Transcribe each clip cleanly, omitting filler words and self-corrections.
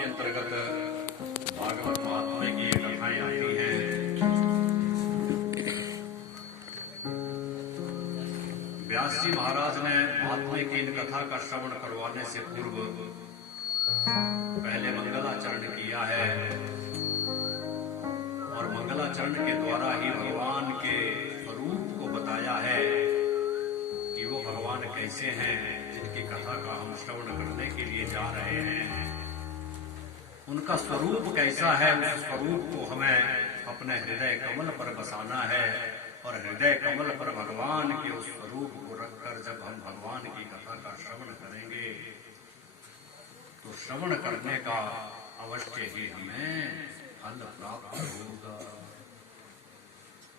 के अंतर्गत भागवत महात्म्य की कथाएं आती हैं। व्यास जी महाराज ने महात्म्य की इन कथा का श्रवण करवाने से पूर्व पहले मंगलाचरण किया है और मंगलाचरण के द्वारा ही भगवान के स्वरूप को बताया है कि वो भगवान कैसे हैं जिनकी कथा का हम श्रवण करने के लिए जा रहे हैं। उनका स्वरूप कैसा है, उस स्वरूप को हमें अपने हृदय कमल पर बसाना है और हृदय कमल पर भगवान के उस स्वरूप को रखकर जब हम भगवान की कथा का श्रवण करेंगे तो श्रवण करने का अवश्य ही हमें फल प्राप्त होगा।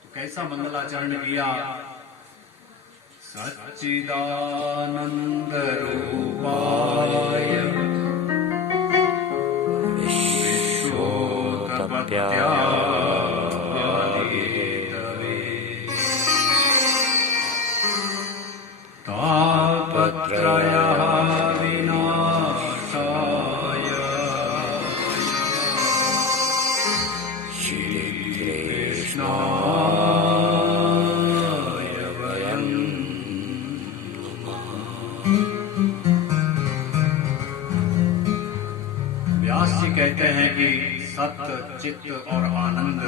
तो कैसा मंगलाचरण किया? सच्चिदानंद रूपाय विश्वोत्पत्त्यादिहेतवे तापत्रय विनाशाय श्रीकृष्णाय वयं नमः। व्यास जी कहते हैं कि सत्य, चित्त और आनंद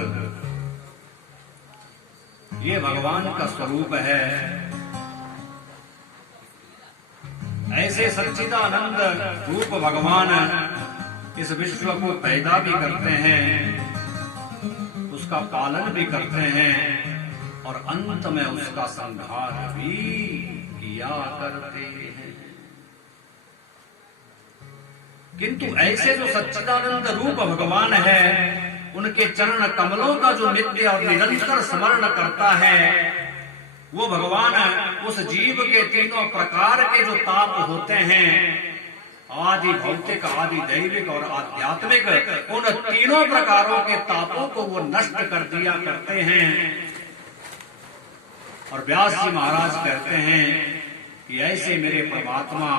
ये भगवान का स्वरूप है। ऐसे सच्चिदानंद रूप भगवान इस विश्व को पैदा भी करते हैं, उसका पालन भी करते हैं और अंत में उसका संहार भी किया करते हैं। किंतु ऐसे जो सच्चिदानंद रूप भगवान है, उनके चरण कमलों का जो नित्य और निरंतर स्मरण करता है, वो भगवान उस जीव के तीनों प्रकार के जो ताप होते हैं, आदि भौतिक, आदि दैविक और आध्यात्मिक, उन तीनों प्रकारों के तापों को वो नष्ट कर दिया करते हैं। और व्यास जी महाराज कहते हैं कि ऐसे मेरे परमात्मा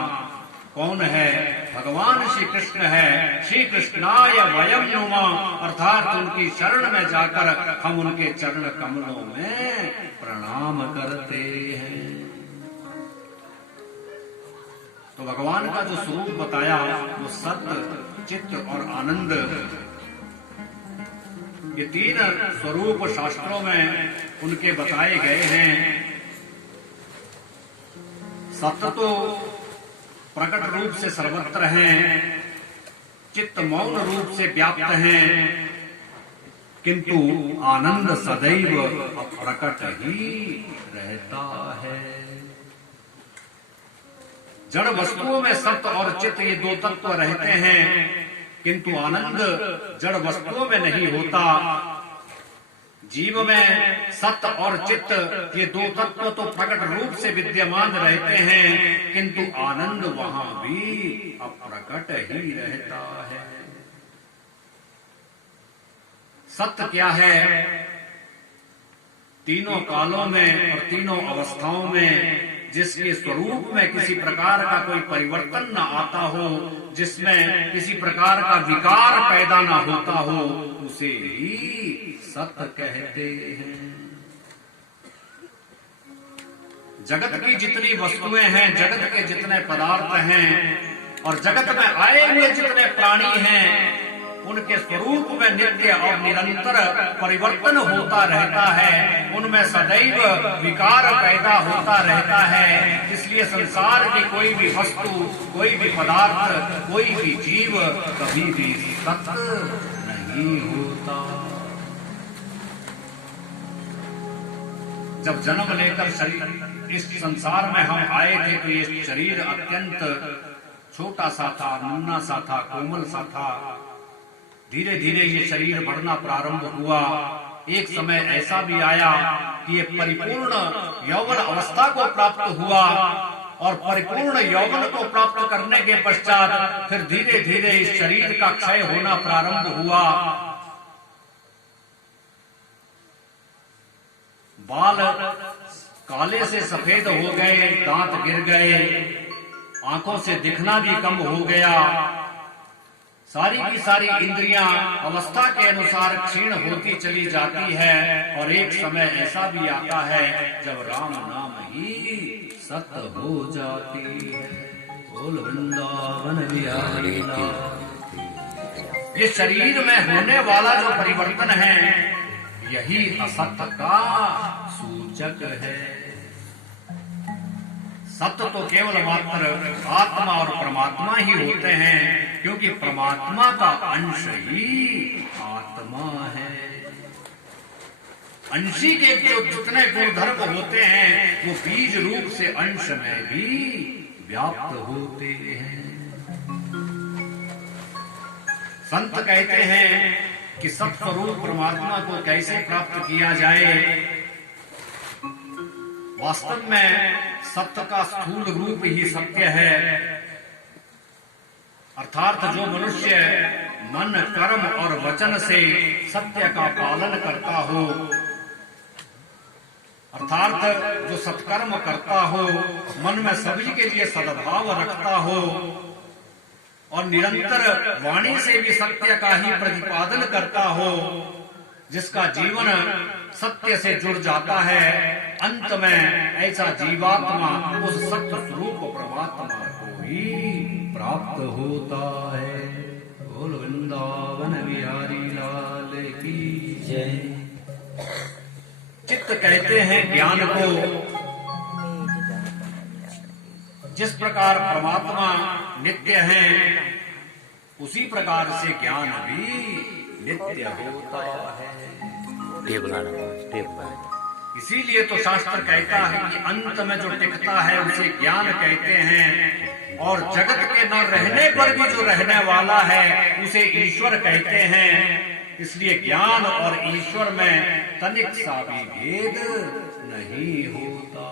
कौन है? भगवान श्री कृष्ण है। श्री कृष्णाय वयं नुमः, अर्थात उनकी शरण में जाकर हम उनके चरण कमलों में प्रणाम करते हैं। तो भगवान का जो स्वरूप बताया वो सत्य, चित्त और आनंद, ये तीन स्वरूप शास्त्रों में उनके बताए गए हैं। सत्य तो प्रकट रूप से सर्वत्र हैं, चित्त मौन रूप से व्याप्त हैं, किंतु आनंद सदैव अप्रकट ही रहता है। जड़ वस्तुओं में सत्य और चित्त ये दो तत्व रहते हैं, किंतु आनंद जड़ वस्तुओं में नहीं होता। जीव में सत्य और चित्त ये दो तत्व तो प्रकट रूप से विद्यमान रहते हैं, किंतु आनंद वहां भी अप्रकट ही रहता है। सत्य क्या है? तीनों कालों में और तीनों अवस्थाओं में जिसके स्वरूप में किसी प्रकार का कोई परिवर्तन न आता हो, जिसमें किसी प्रकार का विकार पैदा न होता हो, उसे ही सत्य कहते हैं। जगत की जितनी वस्तुएं हैं, जगत के जितने पदार्थ हैं और जगत में आए हुए जितने प्राणी हैं, उनके स्वरूप में नित्य और निरंतर परिवर्तन होता रहता है, उनमें सदैव विकार पैदा होता रहता है। इसलिए संसार की कोई भी वस्तु, कोई भी पदार्थ, कोई भी जीव कभी भी सत्य नहीं होता। जब जन्म लेकर शरीर इस संसार में हम आए थे तो ये शरीर अत्यंत छोटा सा था, नन्हा सा था, कोमल सा था। धीरे धीरे ये शरीर बढ़ना प्रारंभ हुआ। एक समय ऐसा भी आया कि ये परिपूर्ण यौवन अवस्था को प्राप्त हुआ और परिपूर्ण यौवन को प्राप्त करने के पश्चात फिर धीरे धीरे इस शरीर का क्षय होना प्रारंभ हुआ। बाल काले से सफेद हो गए, दांत गिर गए, आंखों से दिखना भी कम हो गया, सारी की सारी इंद्रियां अवस्था के अनुसार क्षीण होती चली जाती है और एक समय ऐसा भी आता है जब राम नाम ही सत्य हो जाती है। बोल वृंदावन बिहारी लाल। ये शरीर में होने वाला जो परिवर्तन है यही असत्य का सूचक है। सत्य तो केवल मात्र आत्मा और परमात्मा ही होते हैं, क्योंकि परमात्मा का अंश ही आत्मा है। अंशी के जो जितने गुणधर्म होते हैं वो बीज रूप से अंश में भी व्याप्त होते हैं। संत कहते हैं कि सत्स्वरूप परमात्मा को कैसे प्राप्त किया जाए। वास्तव में सत्य का स्थूल रूप ही सत्य है, अर्थात जो मनुष्य मन, कर्म और वचन से सत्य का पालन करता हो, अर्थात जो सत्कर्म करता हो, मन में सभी के लिए सद्भाव रखता हो और निरंतर वाणी से भी सत्य का ही प्रतिपादन करता हो, जिसका जीवन सत्य से जुड़ जाता है, अंत में ऐसा जीवात्मा उस सत्य स्वरूप परमात्मा को ही प्राप्त होता है। बोल वृंदावन बिहारी लाल की जय। चित्त कहते हैं ज्ञान को। जिस प्रकार परमात्मा नित्य है उसी प्रकार से ज्ञान भी नित्य होता है। इसीलिए तो शास्त्र कहता है कि अंत में जो टिकता है उसे ज्ञान कहते हैं, और जगत के न रहने पर भी जो रहने वाला है उसे ईश्वर कहते हैं। इसलिए ज्ञान और ईश्वर में तनिक सा भी भेद नहीं होता।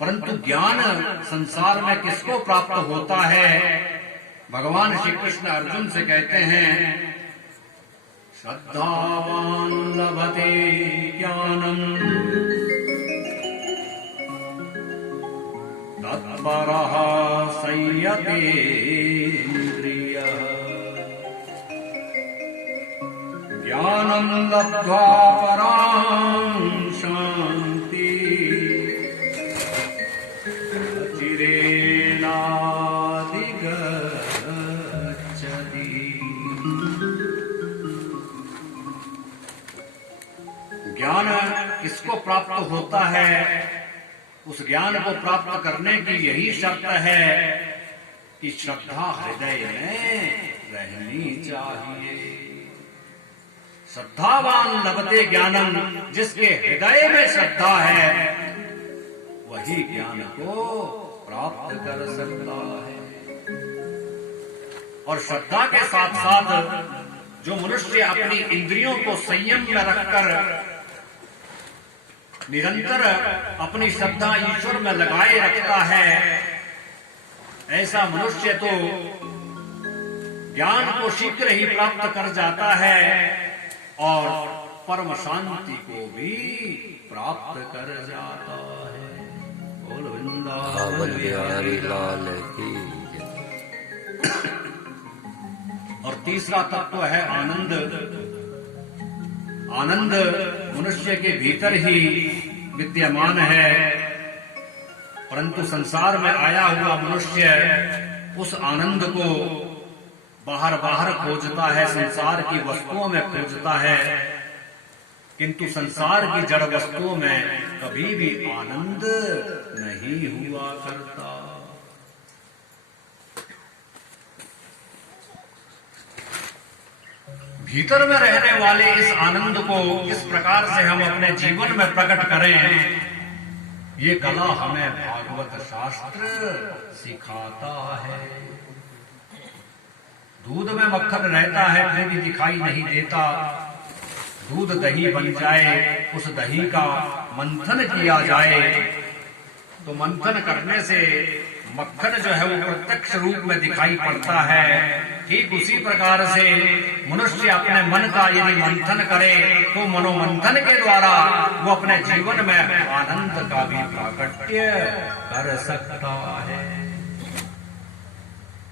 परंतु ज्ञान संसार में किसको प्राप्त होता है? भगवान श्री कृष्ण अर्जुन से कहते हैं, श्रद्धावान लभते ज्ञानम तत्परः संयतेन्द्रियः ज्ञानम लब्ध्वा परां शान्ति चिरेणाधिगच्छति। ज्ञान किसको प्राप्त होता है? उस ज्ञान को प्राप्त करने की यही शर्त है कि श्रद्धा हृदय में रहनी चाहिए। श्रद्धावान लभते ज्ञानम, जिसके हृदय में श्रद्धा है वही ज्ञान को प्राप्त कर सकता है। और श्रद्धा के साथ साथ जो मनुष्य अपनी इंद्रियों को संयम में रखकर निरंतर अपनी श्रद्धा ईश्वर में लगाए रखता है, ऐसा मनुष्य तो ज्ञान को शीघ्र ही प्राप्त कर जाता है और परम शांति को भी प्राप्त कर जाता है। बोल वृंदावन बिहारी लाल की। और तीसरा तत्व है आनंद। आनंद मनुष्य के भीतर ही विद्यमान है, परंतु संसार में आया हुआ मनुष्य उस आनंद को बाहर बाहर खोजता है, संसार की वस्तुओं में खोजता है, किंतु संसार की जड़ वस्तुओं में कभी भी आनंद नहीं हुआ करता। भीतर में रहने वाले इस आनंद को किस प्रकार से हम अपने जीवन में प्रकट करें, ये कला हमें भागवत शास्त्र सिखाता है। दूध में मक्खन रहता है फिर भी दिखाई नहीं देता। दूध दही बन जाए, उस दही का मंथन किया जाए तो मंथन करने से मक्खन जो है वो प्रत्यक्ष रूप में दिखाई पड़ता है। ठीक उसी प्रकार से मनुष्य अपने मन का यदि मंथन करे तो मनोमंथन के द्वारा वो अपने जीवन में आनंद का भी प्राकट्य कर सकता है।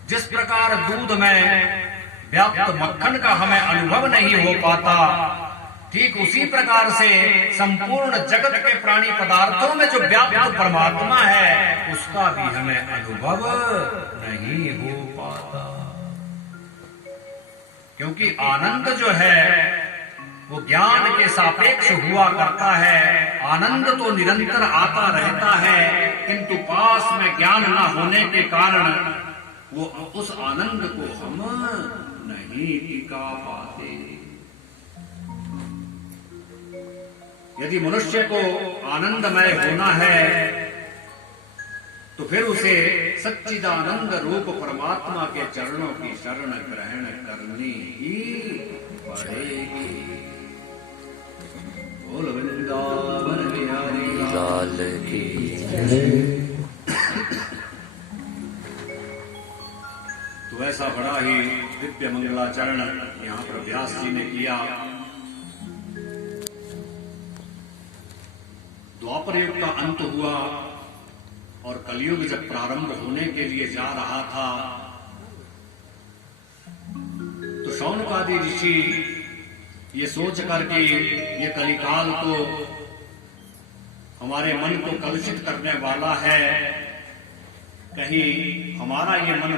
जिस प्रकार दूध में व्याप्त मक्खन का हमें अनुभव नहीं हो पाता, ठीक उसी प्रकार से संपूर्ण जगत के प्राणी पदार्थों में जो व्याप्त परमात्मा है उसका भी हमें अनुभव नहीं हो पाता। क्योंकि आनंद जो है वो ज्ञान के सापेक्ष हुआ करता है। आनंद तो निरंतर आता रहता है, किंतु पास में ज्ञान न होने के कारण वो उस आनंद को हम नहीं टिका पाते। यदि मनुष्य को आनंदमय होना है तो फिर उसे सच्चिदानंद रूप परमात्मा के चरणों की शरण ग्रहण करनी ही पड़ेगी। बोल वृंदावन बिहारी लाल की तो ऐसा बड़ा ही दिव्य मंगलाचरण यहाँ पर व्यास जी ने किया। द्वापर युग का अंत हुआ और कलयुग जब प्रारंभ होने के लिए जा रहा था तो शौनकादि ऋषि ये सोच करके ये कलिकाल को हमारे मन को कलुषित करने वाला है, कहीं हमारा ये मन